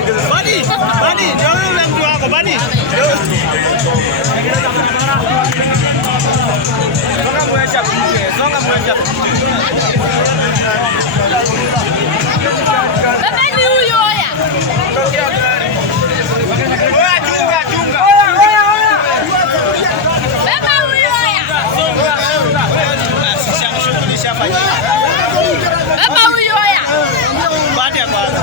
Bani, jangan bilang tu aku, Bani. Songa muecha, songa muecha. Baba ni huyo ya. Oya chunga. Baba huyo ya. Baba huyo ya. Baada kwanza.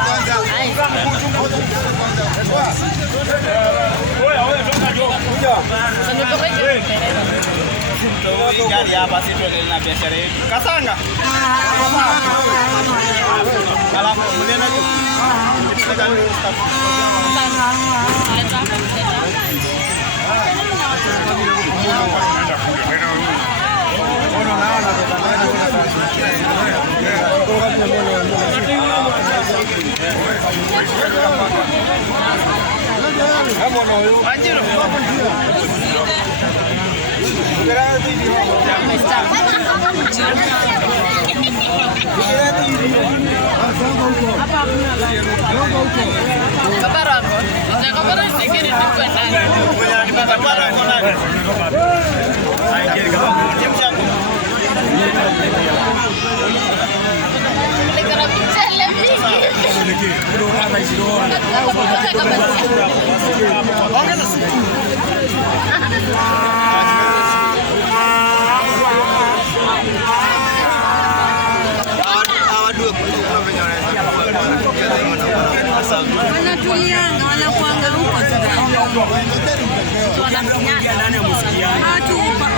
Gari hapa sisi tuendelee na biashara yetu. Kasanga. Alafu mnene tu. Anjiro. Kabarako. Ndio kabara sikiri tukwenda. Ni barabara konani. Haikiri kama mchana. Lekara pichele mingi. Ongeza supu. Wanatulianga, wanakuanga huko wanakuja ndani ya muziki yao. Watu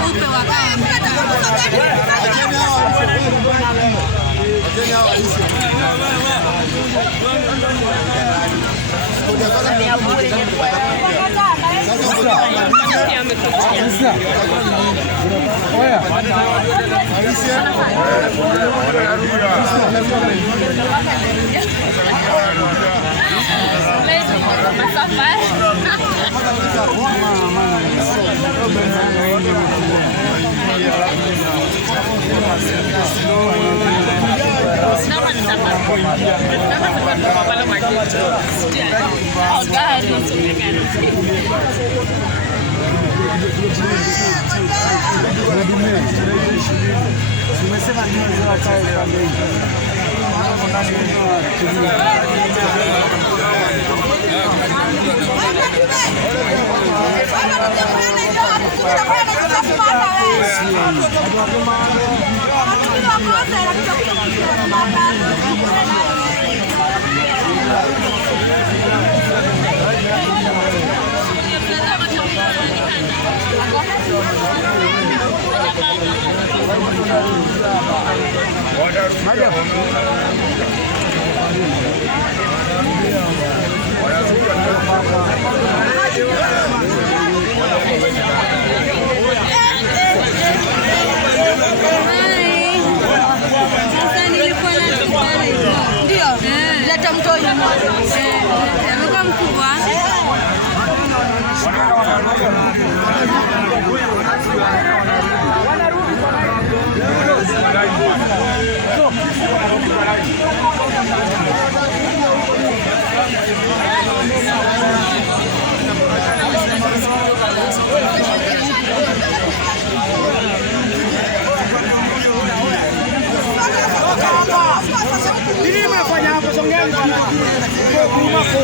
upe wakae mbele. Amekuwa mkubwa. Ini mnafanya hapo songeni bwana. Kumako.